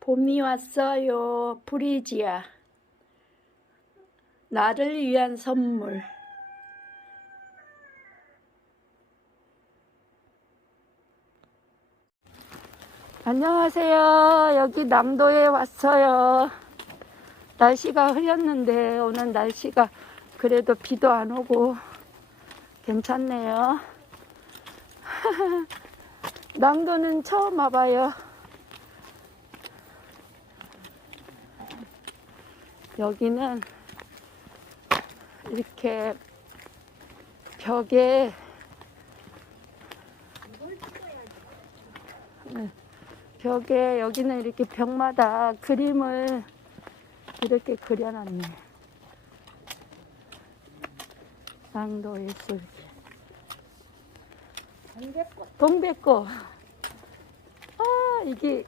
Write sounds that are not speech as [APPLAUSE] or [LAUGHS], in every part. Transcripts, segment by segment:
봄이 왔어요. 브리지아. 나를 위한 선물. 안녕하세요. 여기 남도에 왔어요. 날씨가 흐렸는데 오늘 날씨가 그래도 비도 안 오고 괜찮네요. [LAUGHS] 남도는 처음 와봐요. 여기는 이렇게 벽에 네, 벽에 여기는 이렇게 벽마다 그림을 이렇게 그려놨네. 남도의 술. 동백꽃. 아, 이게,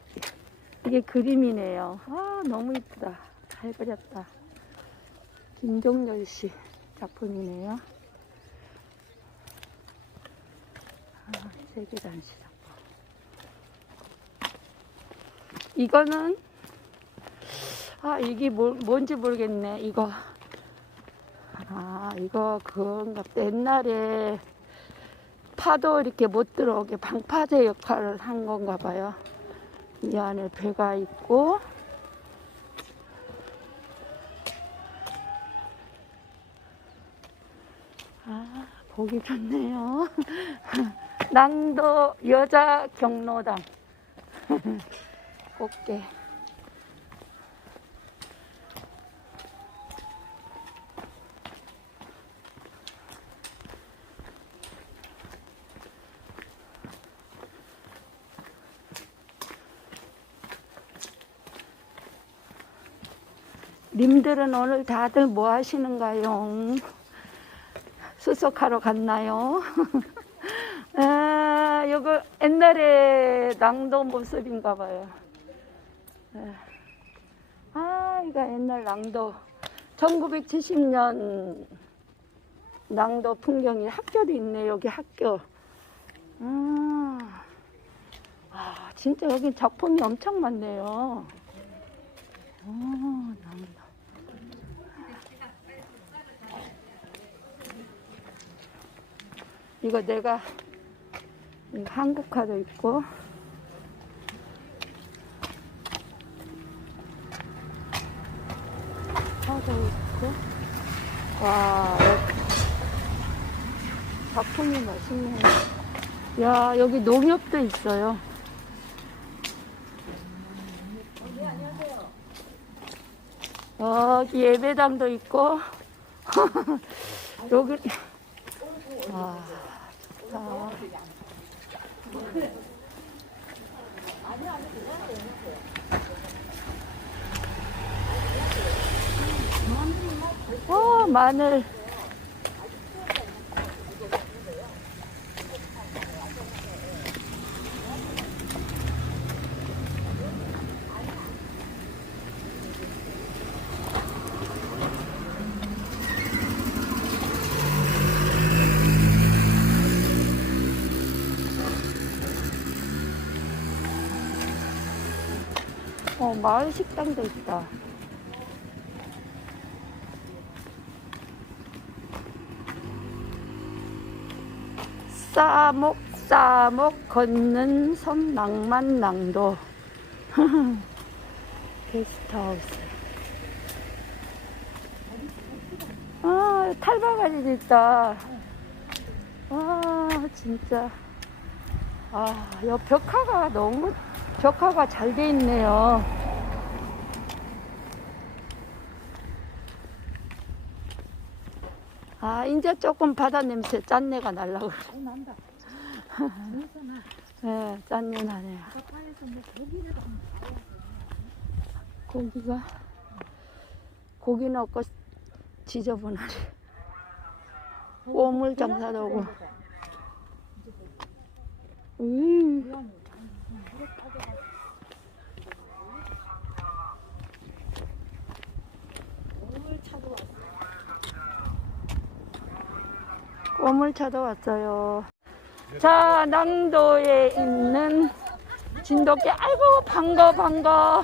이게 그림이네요. 아, 너무 이쁘다. 잘 그렸다. 김종렬 씨 작품이네요. 아, 세계전시 작품. 이거는, 아, 이게 뭐, 뭔지 모르겠네. 이거. 아, 이거 그건가. 옛날에 파도 이렇게 못 들어오게 방파제 역할을 한 건가 봐요. 이 안에 배가 있고, 보기 좋네요. [LAUGHS] 낭도 여자 경로당. 꽃게. [LAUGHS] 님들은 오늘 다들 뭐 하시는가요? 수속하러 갔나요? [LAUGHS] 아, 이거 옛날에 낭도 모습인가 봐요. 예. 아, 이거 옛날 낭도. 1970년 낭도 풍경이 학교도 있네, 여기 학교. 아, 아 진짜 여기 작품이 엄청 많네요. 오, 낭도. 이거 내가 한국화도 있고. 화도 있고. 와 작품이 멋있네요. 야 여기 농협도 있어요. 여기 예배당도 있고. [LAUGHS] 여기 아 좋다 어, 마늘. 어, 마을 식당도 있다. 싸목 싸목 걷는 섬 낭만 낭도. [LAUGHS] 게스트하우스. 아 탈바가지 있다. 아 진짜. 아여 벽화가 너무 벽화가 잘 돼 있네요 아 이제 조금 바다 냄새 짠내가 날라고 그래. 난다. 네, 짠내 나네요. 뭐 고기를 고기가 고기 넣고 지저분하래. 꼬물 장사도 오고. 음, 차도 왔어. 꼬물차도 왔어요. 자, 낭도에 있는 진돗개. 아이고 반가 반가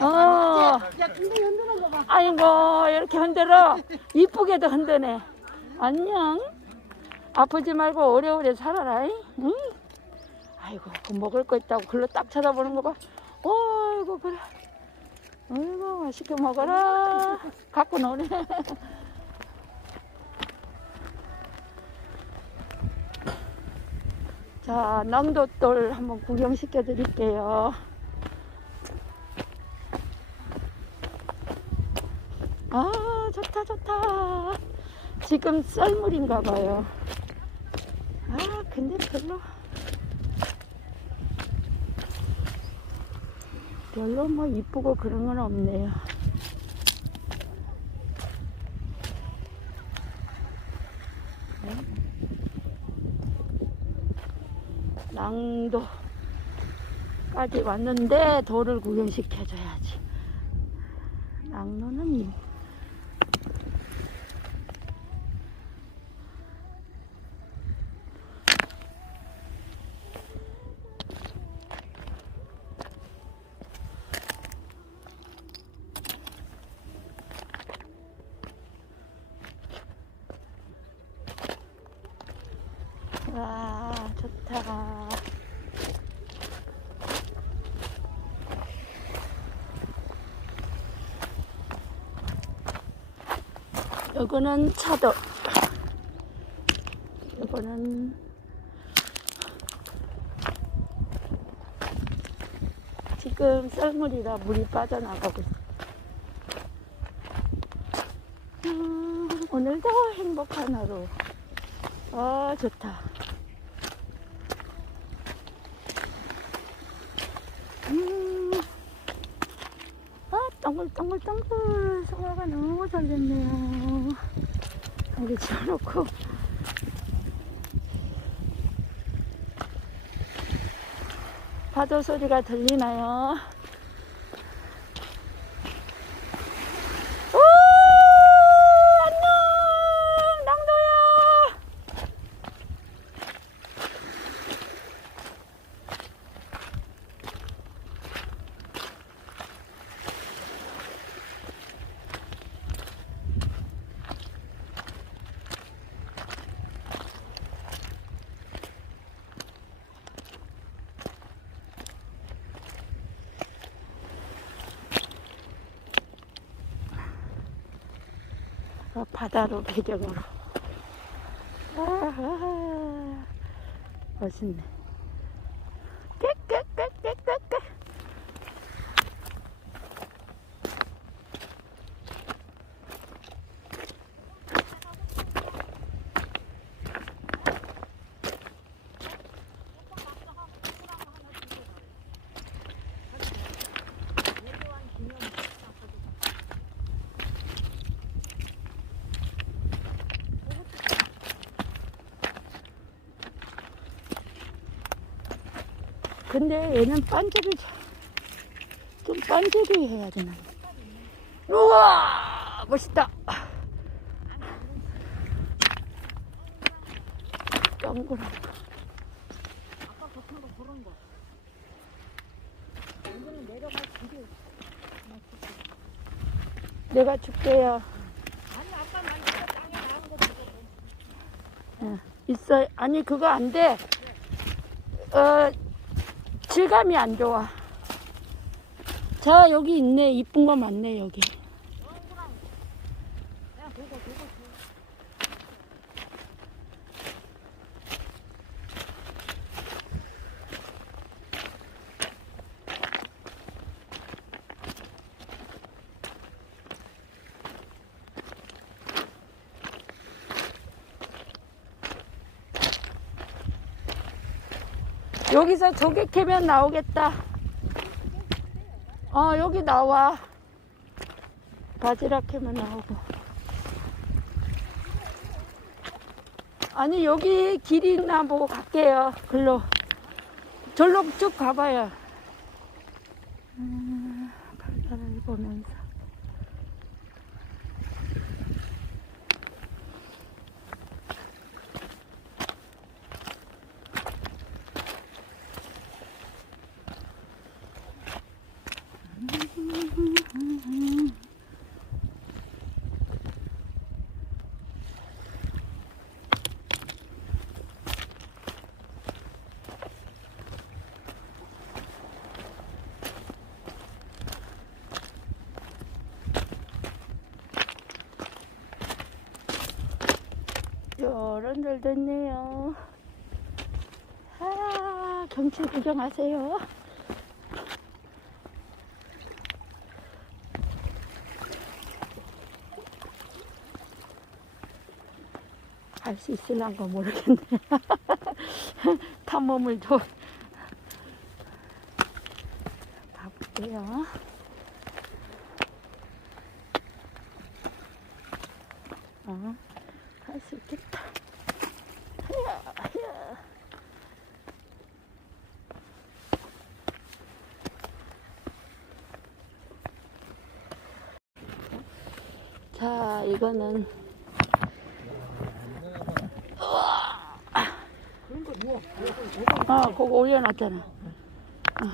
어. 거 봐. 아이고 이렇게 흔들어. 이쁘게도 흔드네. 안녕. 아프지 말고 오래오래 살아라 응? 아이고 그 먹을 거 있다고 글로 딱 쳐다보는 거 봐 어이구 그래. 아이고 맛있게 먹어라. 갖고 노네 자 낭도돌 한번 구경시켜 드릴게요. 아 좋다 좋다. 지금 썰물인가 봐요. 아 근데 별로 별로 뭐 이쁘고 그런 건 없네요 낭도까지 왔는데 돌을 구경시켜줘야지. 낭도는 와 좋다 요거는 차도. 요거는 지금 썰물이라 물이 빠져나가고 있어. 음, 오늘도 행복한 하루. 아 좋다 음. 아, 동글동글동글 송화가 너무 잘 됐네요. 여기 지어놓고. 파도 소리가 들리나요? 오! 안녕! 낭도야! 어, 바다로 배경으로. 아하, 멋있네. 깨깨깨깨깨깨. 근데 얘는 반지를 좀 반지를 해야 되나? 우와 멋있다. 동그란 거. 아까 겉은 거 그런 거. 이거는 내려갈 길이. 내가 줄게요. 아니 아까 만지가 땅에 나온 거 보고. 있어. 아니 그거 안 돼. 어 질감이 안 좋아. 자 여기 있네. 이쁜 거 많네 여기. 여기서 조개 캐면 나오겠다. 어, 여기 나와. 바지락 캐면 나오고. 아니, 여기 길이 있나 보고 갈게요. 글로. 절로 쭉 가봐요. 음, 바다를 보면서. 요런 절도 있네요. 아 경치 구경하세요. 있을란가 모르겠네. [LAUGHS] 탐험을 좀 가볼게요. 어, 갈수 있겠다. 자, 이거는 아, 그거 올려놨잖아. 어.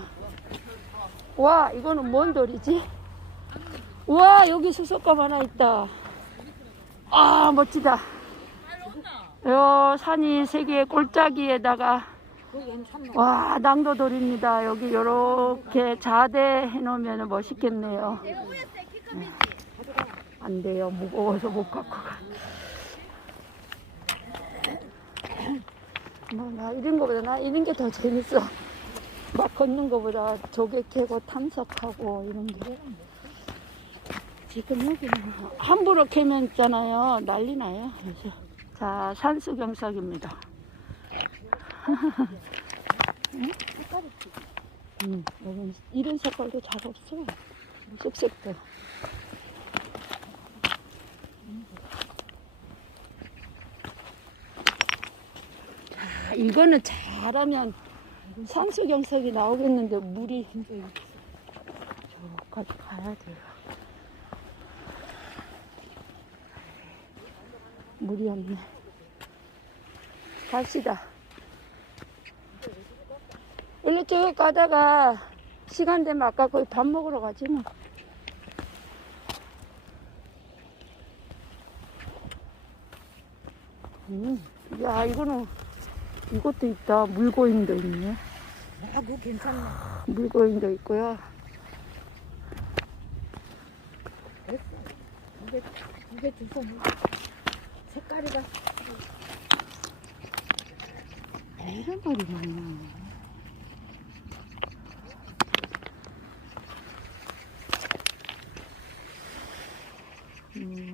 와, 이거는 뭔 돌이지? 와, 여기 수석감 하나 있다. 아, 멋지다. 요 산이 세계의 꼴짜기에다가 와, 낭도돌입니다. 여기 요렇게 자대 해놓으면 멋있겠네요. 안 돼요. 무거워서 못 갖고 가. 뭐, 나 이런 거보다 나 이런 게 더 재밌어. [LAUGHS] 막 걷는 거보다 조개 캐고 탐석하고 이런 게. 지금 여기는 함부로 캐면 있잖아요. 난리 나요. 그래서. 자, 산수경석입니다. [LAUGHS] 여기 이런 색깔도 잘 없어. 쑥색도. 자, 이거는 잘하면 산수경석이 나오겠는데 물이 저까지 가야 돼요. 물이 없네. 갑시다. 일로 쭉 가다가 시간 되면 아까 거기 밥 먹으러 가지 뭐. 음, 야 이거는 이것도 있다. 물고인도 있네. 아, 그거 괜찮네. 물고인도 있고요. 됐어. 이게, 이게 주소 색깔이가. 이런 말이 많나. 음.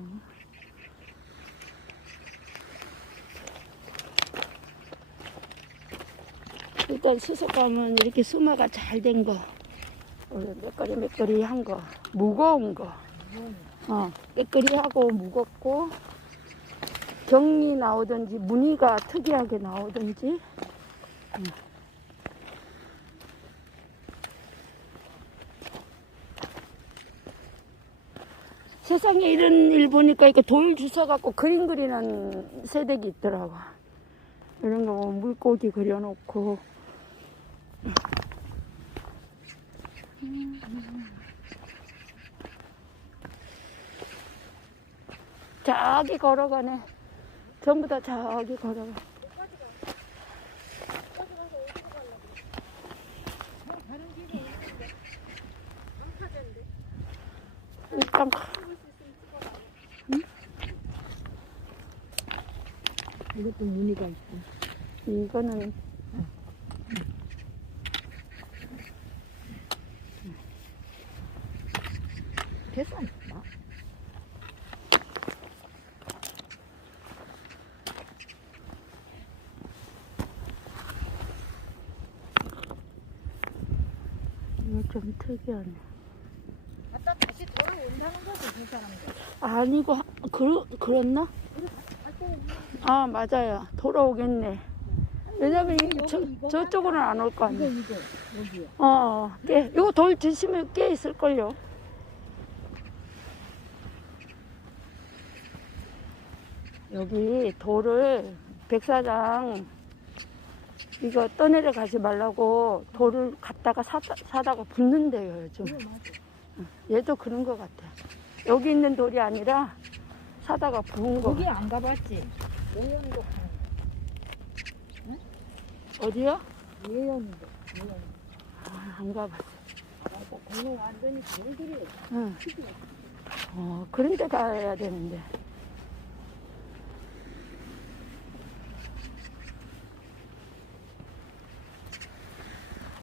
일단 수족감은 이렇게 수마가 잘 된 거, 어, 몇거리 몇거리 한 거, 무거운 거, 어, 깨끗이하고 무겁고, 경이 나오든지 무늬가 특이하게 나오든지. 음. 세상에 이런 일 보니까 이렇게 돌 주워갖고 그림 그리는 세대기 있더라고. 이런 거 물고기 그려놓고 저기 걸어가네 전부 다 저기 걸어가. 일단 가- 이것도 무늬가 있고. 이거는 됐어. 나. 이거 좀 특이하네. 갖다 다시 돌아온다는 거지, 그 사람들. 아니고 하- 그러, 그렇나? 아 맞아요. 돌아오겠네. 왜냐면 이- 저, 저쪽으로는 안 올 거 이거, 여기요. 어, 깨. 이거 돌 드시면 깨 있을걸요. 여기 돌을 백사장 이거 떠내려 가지 말라고 돌을 갖다가 사다, 사다가 붓는데요 요즘. 이거 맞아. 얘도 그런 것 같아. 여기 있는 돌이 아니라 사다가 부은 거. 거기 안 가봤지? 예연도 어디요? 예연도. 예연. 아, 안 가봤어. 맞아. 거기 완전히 돌들이 응. 어, 그런 데 가야 되는데.